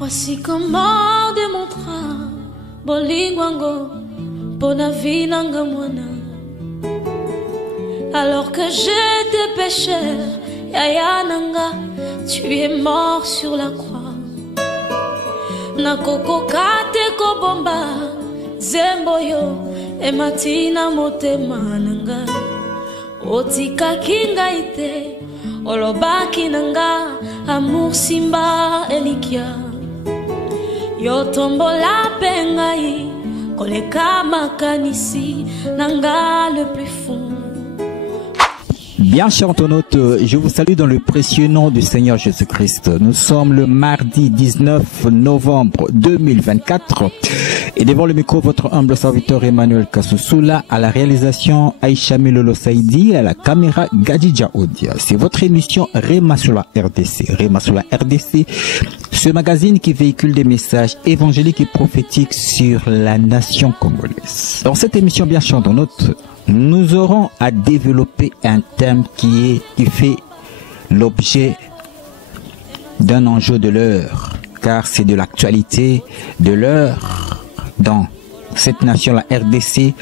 Voici comment démontra Bolingwango Bonavinanga Mwana. Alors que j'étais pécheur, Yaya Nanga, tu es mort sur la croix. Nakoko kate kobomba, Zemboyo, et Matina motema nanga. Otika kinga ite, Olobaki nanga, amour simba elikia. Yotombo la pengai, koleka makanisi, nanga le plus fond. Bien, chers internautes, je vous salue dans le précieux nom du Seigneur Jésus-Christ. Nous sommes le mardi 19 novembre 2024 et devant le micro, votre humble serviteur Emmanuel Kasousoula, à la réalisation Aïcha Milolo Saïdi, à la caméra Gadidja Odia. C'est votre émission Rema sur la RDC. Rema sur la RDC, ce magazine qui véhicule des messages évangéliques et prophétiques sur la nation congolaise. Dans cette émission, bien chers internautes, nous aurons à développer un thème qui fait l'objet d'un enjeu de l'heure, car c'est de l'actualité de l'heure dans cette nation, la RDC,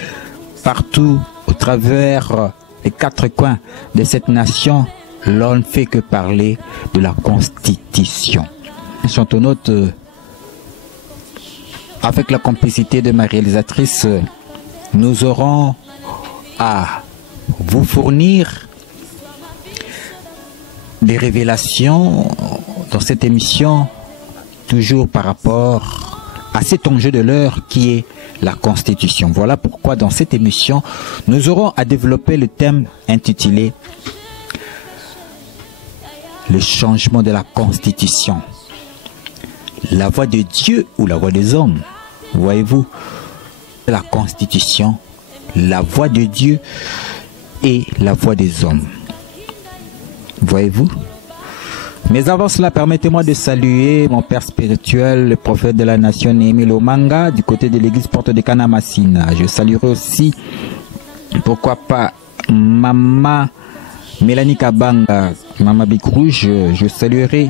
partout au travers les quatre coins de cette nation, l'on ne fait que parler de la Constitution. Chantonote, avec la complicité de ma réalisatrice, nous aurons à vous fournir des révélations dans cette émission, toujours par rapport à cet enjeu de l'heure qui est la Constitution. Voilà pourquoi dans cette émission, nous aurons à développer le thème intitulé le changement de la Constitution. La voix de Dieu ou la voix des hommes? Voyez-vous, la Constitution, la voix de Dieu et la voix des hommes. Voyez-vous? Mais avant cela, permettez-moi de saluer mon père spirituel, le prophète de la nation Néhémie Lomanga, du côté de l'église Porte de Kanamassina. Je saluerai aussi, pourquoi pas, Maman Mélanie Kabanga, Maman Big Rouge. Je saluerai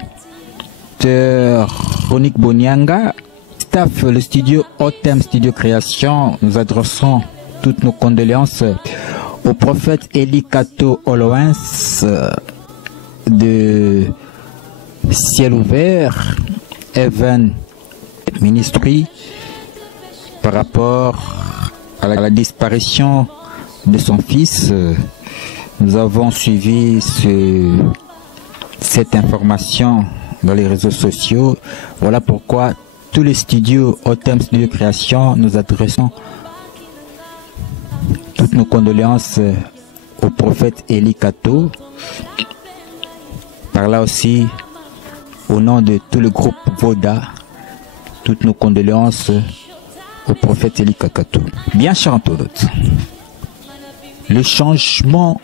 Ronique Bonyanga, staff, le studio Otem Studio Création. Nous adressons toutes nos condoléances au prophète Eli Kato Oloens de Ciel Ouvert, Heaven Ministry, par rapport à la disparition de son fils. Nous avons suivi cette information dans les réseaux sociaux. Voilà pourquoi tous les studios Otem Studio Création, nous adressons toutes nos condoléances au prophète Eli Kato. Par là aussi, au nom de tout le groupe Voda, toutes nos condoléances au prophète Eli Kato. Bien chers internautes, le changement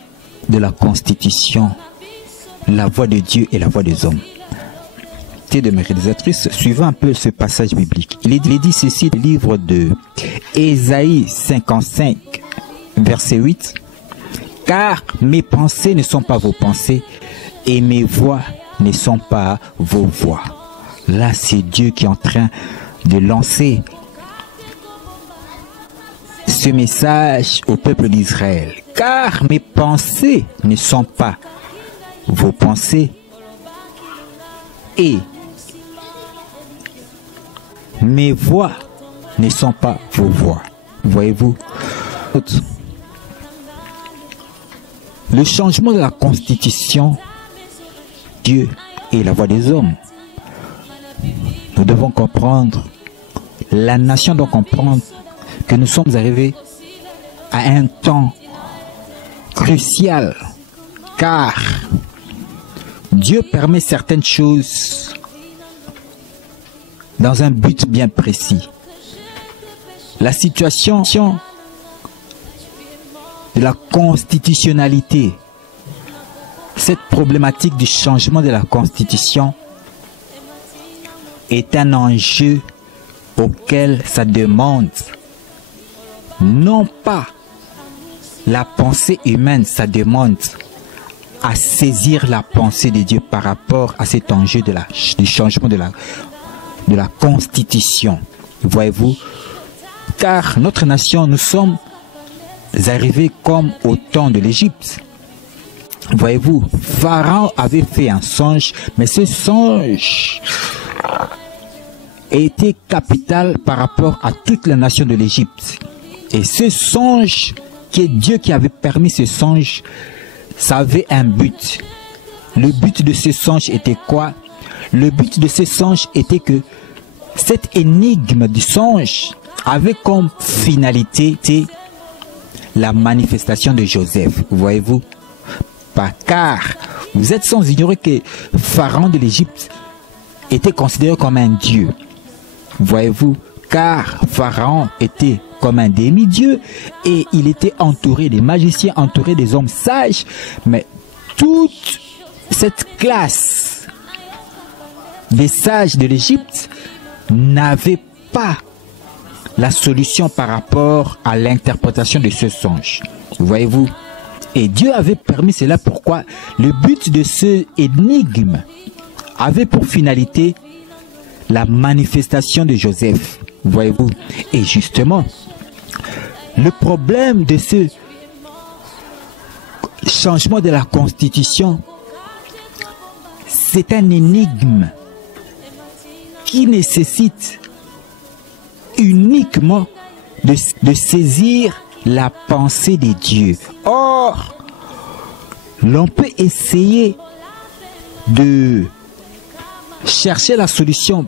de la Constitution, la voix de Dieu et la voix des hommes. De mes réalisatrices, suivant un peu ce passage biblique, il est dit ceci, le livre de Ésaïe 55, verset 8, « Car mes pensées ne sont pas vos pensées, et mes voix ne sont pas vos voix. » Là, c'est Dieu qui est en train de lancer ce message au peuple d'Israël. « Car mes pensées ne sont pas vos pensées, et mes voix ne sont pas vos voix. » Voyez-vous, le changement de la Constitution, Dieu et la voix des hommes. Nous devons comprendre, la nation doit comprendre que nous sommes arrivés à un temps crucial, car Dieu permet certaines choses dans un but bien précis. La situation de la constitutionnalité, cette problématique du changement de la Constitution est un enjeu auquel ça demande non pas la pensée humaine, ça demande à saisir la pensée de Dieu par rapport à cet enjeu du changement de la de la constitution. Voyez-vous, car notre nation, nous sommes arrivés comme au temps de l'Égypte. Voyez-vous, Pharaon avait fait un songe, mais ce songe était capital par rapport à toute la nation de l'Égypte. Et ce songe, qui est Dieu qui avait permis ce songe, ça avait un but. Le but de ce songe était quoi? Le but de ce songe était que cette énigme du songe avait comme finalité la manifestation de Joseph. Voyez-vous? Car vous êtes sans ignorer que Pharaon de l'Égypte était considéré comme un dieu. Voyez-vous? Car Pharaon était comme un demi-dieu et il était entouré des magiciens, entouré des hommes sages. Mais toute cette classe des sages de l'Égypte n'avait pas la solution par rapport à l'interprétation de ce songe. Voyez-vous? Et Dieu avait permis cela. Pourquoi? Le but de ce énigme avait pour finalité la manifestation de Joseph. Voyez-vous? Et justement, le problème de ce changement de la constitution, c'est un énigme qui nécessite uniquement de saisir la pensée des dieux. Or, l'on peut essayer de chercher la solution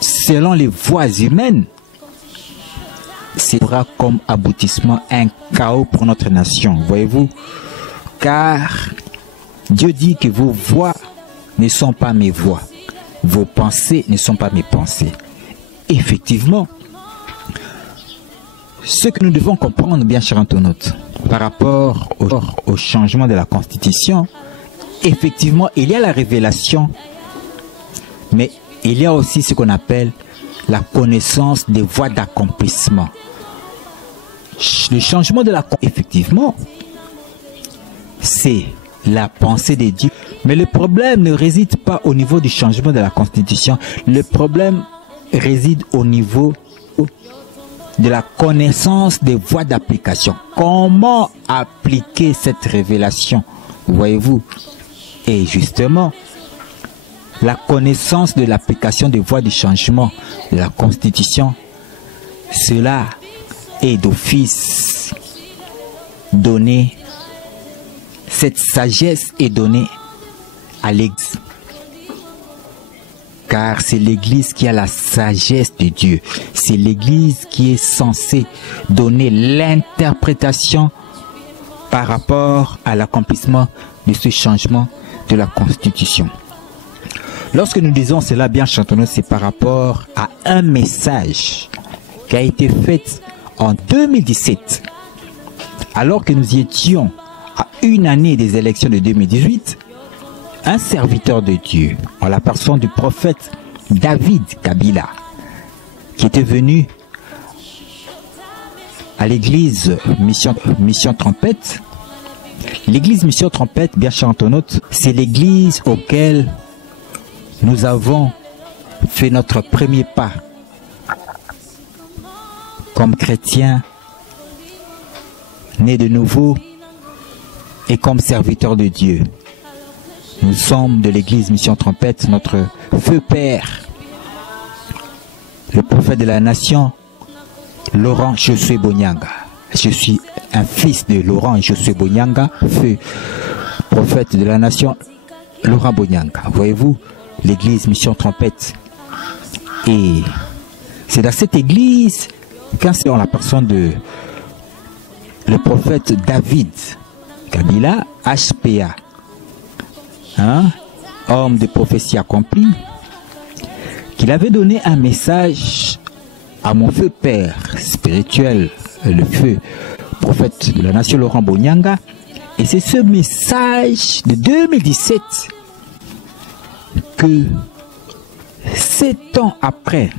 selon les voies humaines. C'est comme aboutissement un chaos pour notre nation, voyez-vous? Car Dieu dit que vos voix ne sont pas mes voix, vos pensées ne sont pas mes pensées. Effectivement, ce que nous devons comprendre, bien chers internautes, par rapport au changement de la Constitution, effectivement, il y a la révélation, mais il y a aussi ce qu'on appelle la connaissance des voies d'accomplissement. Le changement de la Constitution, effectivement, c'est la pensée des dieux. Mais le problème ne réside pas au niveau du changement de la Constitution. Le problème réside au niveau de la connaissance des voies d'application. Comment appliquer cette révélation? Voyez-vous? Et justement, la connaissance de l'application des voies du changement de la Constitution, cela est d'office donné. Cette sagesse est donnée à l'Église. Car c'est l'Église qui a la sagesse de Dieu. C'est l'Église qui est censée donner l'interprétation par rapport à l'accomplissement de ce changement de la Constitution. Lorsque nous disons cela, bien chantons, c'est par rapport à un message qui a été fait en 2017, alors que nous y étions à une année des élections de 2018. Un serviteur de Dieu, en la personne du prophète David Kabila, qui était venu à l'église Mission Trompette. L'église Mission Trompette, bien chers internautes, c'est l'église auquel nous avons fait notre premier pas comme chrétiens nés de nouveau et comme serviteurs de Dieu. Nous sommes de l'église Mission Trompette, notre feu père, le prophète de la nation, Laurent Josué Bonyanga. Je suis un fils de Laurent Josué Bonyanga, feu prophète de la nation, Laurent Bonyanga. Voyez-vous, l'église Mission Trompette. Et c'est dans cette église qu'un c'est en la personne de le prophète David Kabila, HPA, homme de prophétie accomplie, qu'il avait donné un message à mon feu père spirituel, le feu prophète de la nation Laurent Bonyanga. Et c'est ce message de 2017 que 7 ans après,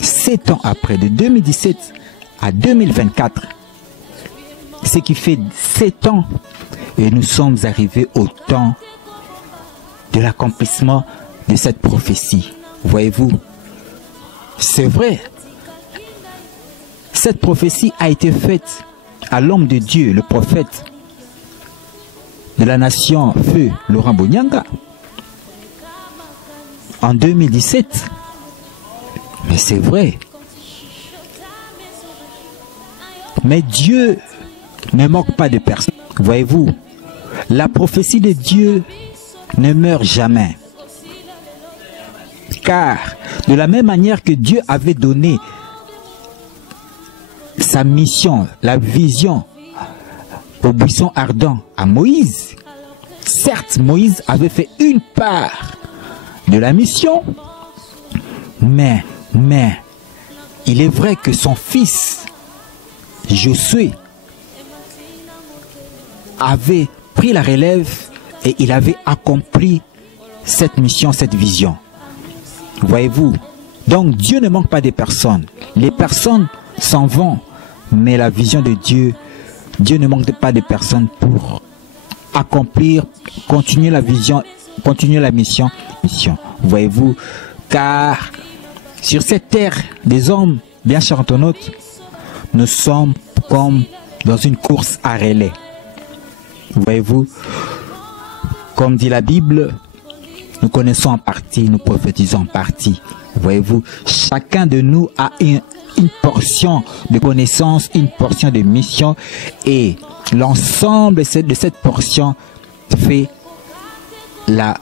de 2017 à 2024, ce qui fait 7 ans, et nous sommes arrivés au temps de l'accomplissement de cette prophétie. Voyez-vous, c'est vrai. Cette prophétie a été faite à l'homme de Dieu, le prophète de la nation Feu Laurent Bonyanga en 2017. Mais c'est vrai. Mais Dieu ne manque pas de personne. Voyez-vous, la prophétie de Dieu ne meurt jamais. Car de la même manière que Dieu avait donné sa mission, la vision au buisson ardent à Moïse, certes Moïse avait fait une part de la mission, mais il est vrai que son fils Josué avait pris la relève et il avait accompli cette mission, cette vision. Voyez-vous, donc Dieu ne manque pas de personnes. Les personnes s'en vont, mais la vision de Dieu, Dieu ne manque pas de personnes pour accomplir, continuer la vision, continuer la mission. Voyez-vous, car sur cette terre des hommes, bien chers internautes, nous sommes comme dans une course à relais. Voyez-vous, comme dit la Bible, nous connaissons en partie, nous prophétisons en partie. Voyez-vous, chacun de nous a une portion de connaissance, une portion de mission, et l'ensemble de cette portion fait la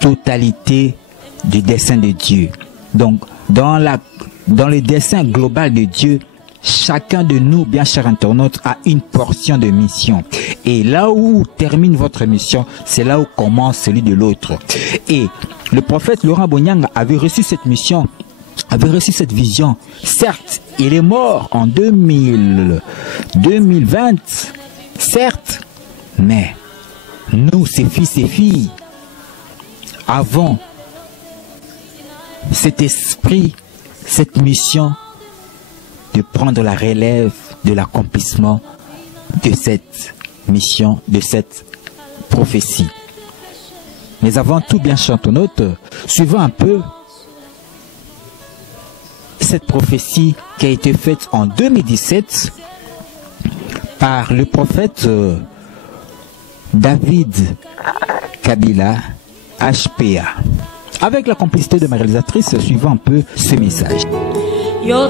totalité du dessein de Dieu. Donc, dans le dessein global de Dieu, chacun de nous, bien chers internautes, a une portion de mission. Et là où termine votre mission, c'est là où commence celui de l'autre. Et le prophète Laurent Bonyanga avait reçu cette mission, avait reçu cette vision. Certes, il est mort en 2020, certes, mais nous, ses fils et filles, avons cet esprit, cette mission de prendre la relève de l'accomplissement de cette mission, de cette prophétie. Mais avant tout, bien chers internautes, suivons un peu cette prophétie qui a été faite en 2017 par le prophète David Kabila HPA. Avec la complicité de ma réalisatrice, suivons un peu ce message. Le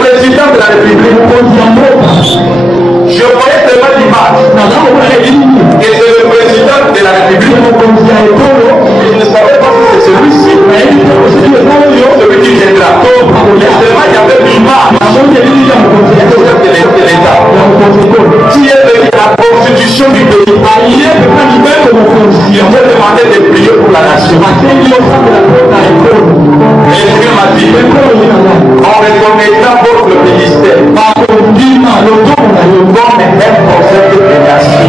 président de la République, je voyais tellement d'images et c'est le président de la République. Je ne savais pas si c'est celui-ci, celui qui viendra. Il y avait une image de l'État qui est venue la constitution du pays. Je demandais de prier pour la nation. Et Dieu m'a dit, en reconnaissant votre ministère, le corps est un projet de création.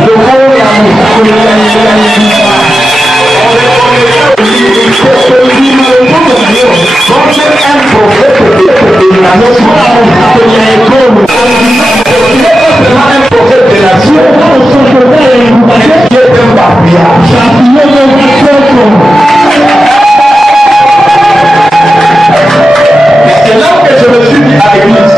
C'est là que je me suis dit à l'église,